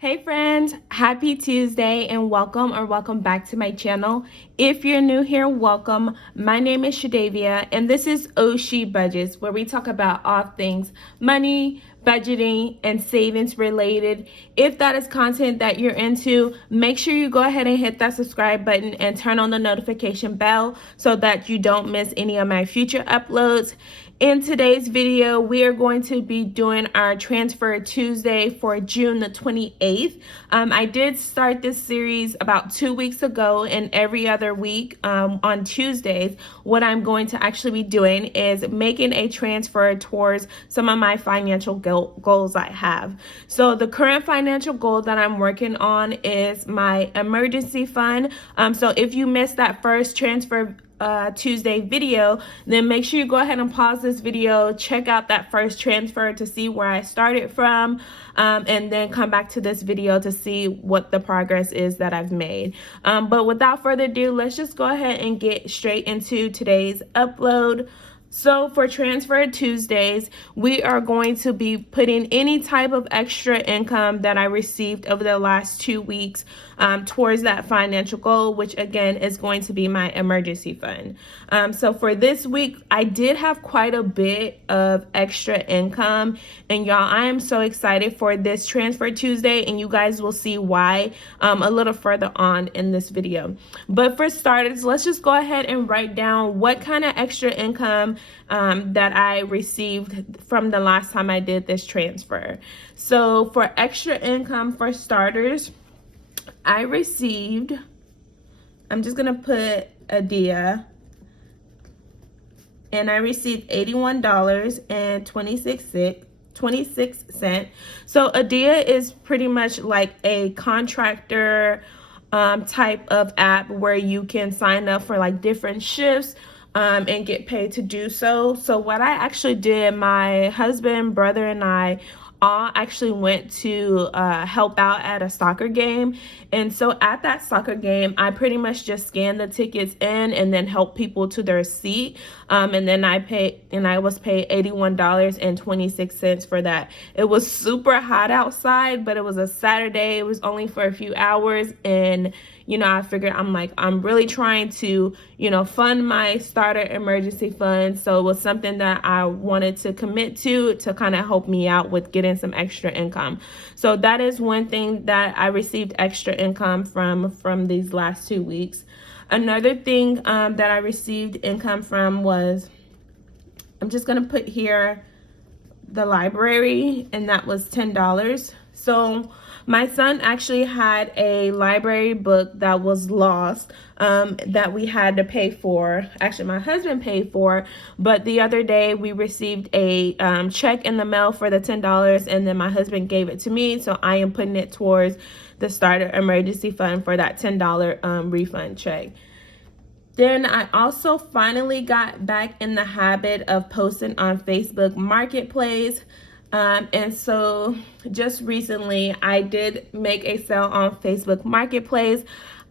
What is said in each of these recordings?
Hey friends, happy Tuesday and welcome back to my channel. If you're new here, welcome. My name is Shadavia and this is Oshi Budgets, where we talk about all things money, budgeting, and savings related. If that is content that you're into, make sure you go ahead and hit that subscribe button and turn on the notification bell so that you don't miss any of my future uploads. In today's video, we are going to be doing our Transfer Tuesday for June the 28th. I did start this series about 2 weeks ago, and every other week on Tuesdays, what I'm going to actually be doing is making a transfer towards some of my financial goals I have. So the current financial goal that I'm working on is my emergency fund. So if you missed that first Transfer Tuesday video, then make sure you go ahead and pause this video, check out that first transfer to see where I started from, and then come back to this video to see what the progress is that I've made. But without further ado, let's just go ahead and get straight into today's upload. So for Transfer Tuesdays, we are going to be putting any type of extra income that I received over the last 2 weeks towards that financial goal, which again is going to be my emergency fund. So for this week, I did have quite a bit of extra income, and y'all, I am so excited for this Transfer Tuesday, and you guys will see why a little further on in this video. But for starters, let's just go ahead and write down what kind of extra income that I received from the last time I did this transfer. So for extra income, for starters, I received, I'm just gonna put Adia, and I received $81.26. So Adia is pretty much like a contractor type of app where you can sign up for like different shifts and get paid to do so. So what I actually did, my husband, brother, and I all actually went to help out at a soccer game. And so at that soccer game, I pretty much just scanned the tickets in and then helped people to their seat. And then I was paid $81.26 for that. It was super hot outside, but it was a Saturday. It was only for a few hours. And I figured I'm really trying to, fund my starter emergency fund. So it was something that I wanted to commit to kind of help me out with getting some extra income. So that is one thing that I received extra income from these last 2 weeks. Another thing that I received income from was, I'm just going to put here the library, and that was $10. So my son actually had a library book that was lost that we had to pay for. Actually, my husband paid for, but the other day we received a check in the mail for the $10, and then my husband gave it to me. So I am putting it towards the starter emergency fund for that $10 refund check. Then I also finally got back in the habit of posting on Facebook Marketplace. And so just recently I did make a sale on Facebook Marketplace.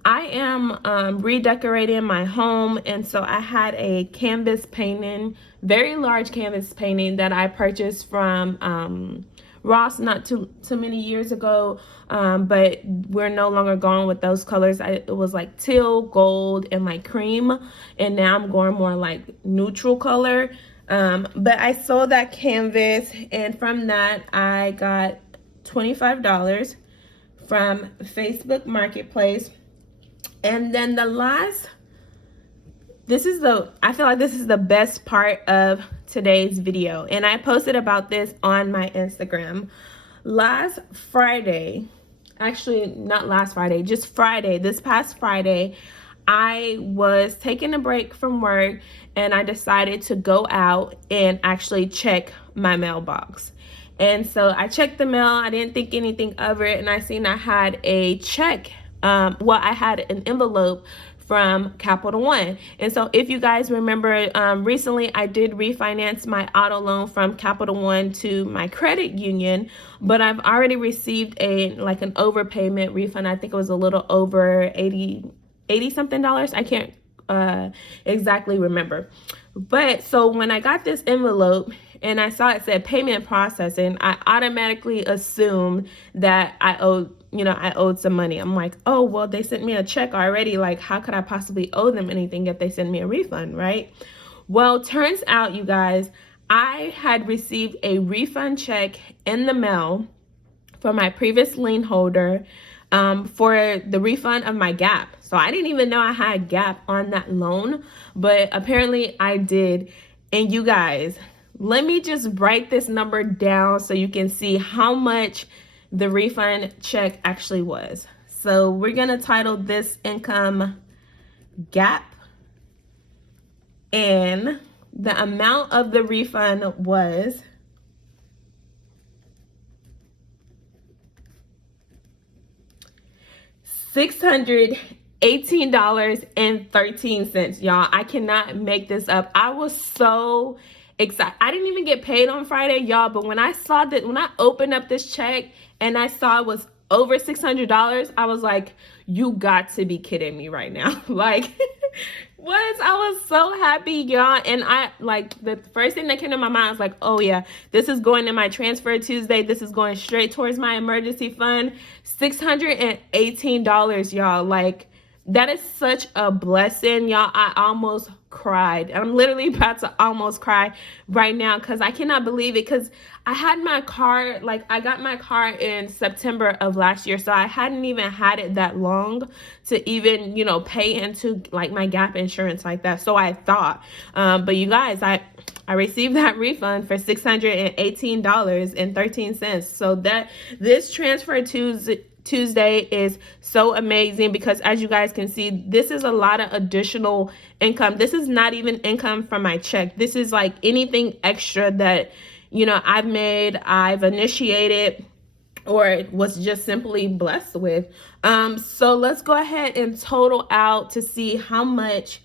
I am redecorating my home, and so I had a canvas painting, very large canvas painting that I purchased from Ross not too many years ago, but we're no longer going with those colors. It was like teal, gold, and like cream, and now I'm going more like neutral color. But I sold that canvas, and from that I got $25 from Facebook Marketplace. And then I feel like this is the best part of today's video, and I posted about this on my Instagram. Last Friday, actually not last Friday, just Friday, this past Friday, I was taking a break from work, and I decided to go out and actually check my mailbox. And so I checked the mail. I didn't think anything of it, and I seen I had a check. I had an envelope from Capital One. And so if you guys remember, recently I did refinance my auto loan from Capital One to my credit union, but I've already received an overpayment refund. I think it was a little over 80 something dollars. I can't exactly remember. But so when I got this envelope, and I saw it said payment processing, I automatically assumed that I owed some money. I'm like, oh, well, they sent me a check already. Like, how could I possibly owe them anything if they send me a refund, right? Well, turns out, you guys, I had received a refund check in the mail for my previous lien holder for the refund of my Gap. So I didn't even know I had Gap on that loan, but apparently I did. And you guys, let me just write this number down so you can see how much the refund check actually was. So we're gonna title this income Gap, and the amount of the refund was $618.13, y'all. I cannot make this up. I was so excited. I didn't even get paid on Friday, y'all, but when I saw that, when I opened up this check and I saw it was over $600, I was like, you got to be kidding me right now. Like, what? I was so happy, y'all. And I, like, the first thing that came to my mind was like, oh yeah, this is going in my Transfer Tuesday. This is going straight towards my emergency fund. $618, y'all. Like, that is such a blessing, y'all. I almost cried. I'm literally about to almost cry right now because I cannot believe it, because I had my car, like, I got my car in September of last year, so I hadn't even had it that long to even, you know, pay into like my Gap insurance like that. So I thought, but you guys, I received that refund for $618.13. So that this Transfer Tuesday is so amazing, because as you guys can see, this is a lot of additional income. This is not even income from my check. This is like anything extra that, you know, I've made, I've initiated, or was just simply blessed with. So let's go ahead and total out to see how much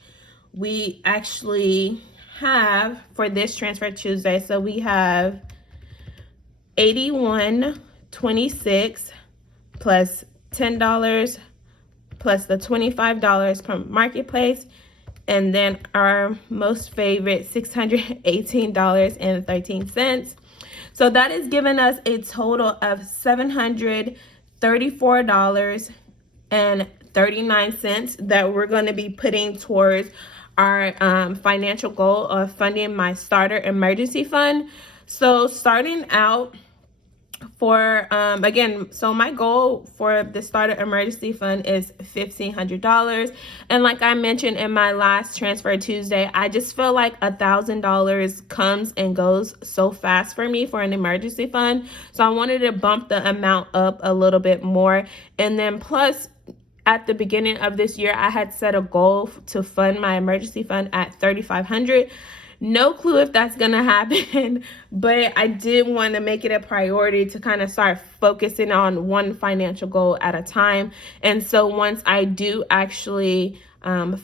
we actually have for this Transfer Tuesday. So we have $81.26 plus $10 plus the $25 from Marketplace, and then our most favorite $618.13. So that is giving us a total of $734.39 that we're going to be putting towards our financial goal of funding my starter emergency fund. So starting out, for again, so my goal for the starter emergency fund is $1,500, and like I mentioned in my last Transfer Tuesday, I just feel like $1,000 comes and goes so fast for me for an emergency fund, so I wanted to bump the amount up a little bit more. And then plus, at the beginning of this year, I had set a goal to fund my emergency fund at $3,500. No clue if that's gonna happen, but I did want to make it a priority to kind of start focusing on one financial goal at a time. And so once I do actually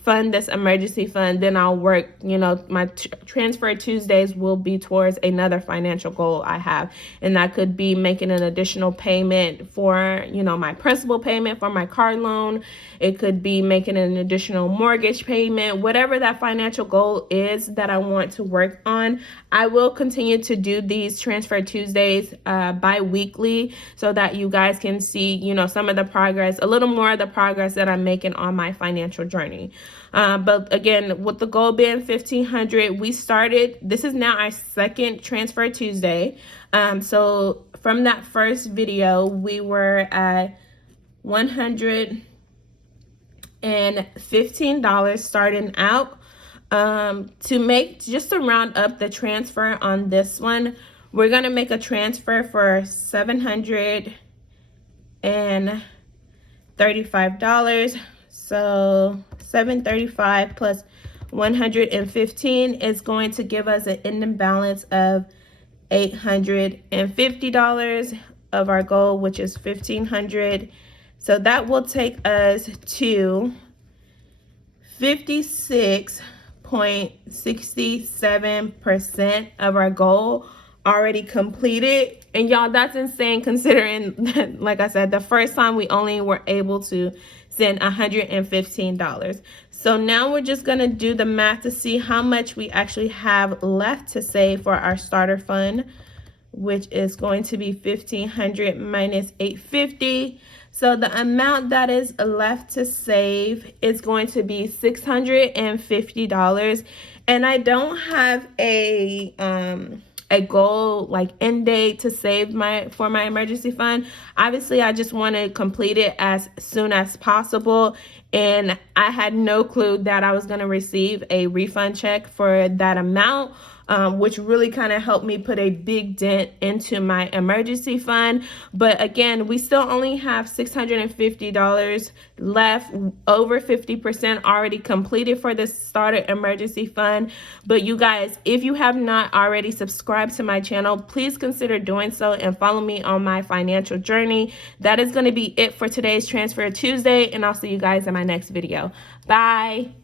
fund this emergency fund, then I'll work, you know, my Transfer Tuesdays will be towards another financial goal I have. And that could be making an additional payment for, you know, my principal payment for my car loan. It could be making an additional mortgage payment, whatever that financial goal is that I want to work on. I will continue to do these Transfer Tuesdays bi-weekly so that you guys can see, you know, some of the progress, a little more of the progress that I'm making on my financial journey. But again, with the goal being $1,500, we started, this is now our second Transfer Tuesday. So from that first video, we were at $115 starting out. Just to round up the transfer on this one, we're going to make a transfer for $735. So $735 plus $115 is going to give us an ending balance of $850 of our goal, which is $1,500. So that will take us to 56.67% of our goal already completed. And y'all, that's insane considering that, like I said, the first time we only were able to send $115. So now we're just gonna do the math to see how much we actually have left to save for our starter fund, which is going to be $1,500 minus $850. So the amount that is left to save is going to be $650. And I don't have a goal like end date to save for my emergency fund. Obviously, I just want to complete it as soon as possible. And I had no clue that I was going to receive a refund check for that amount, which really kind of helped me put a big dent into my emergency fund. But again, we still only have $650 left, over 50% already completed for the starter emergency fund. But you guys, if you have not already subscribed to my channel, please consider doing so and follow me on my financial journey. That is going to be it for today's Transfer Tuesday, and I'll see you guys in my next video. Bye.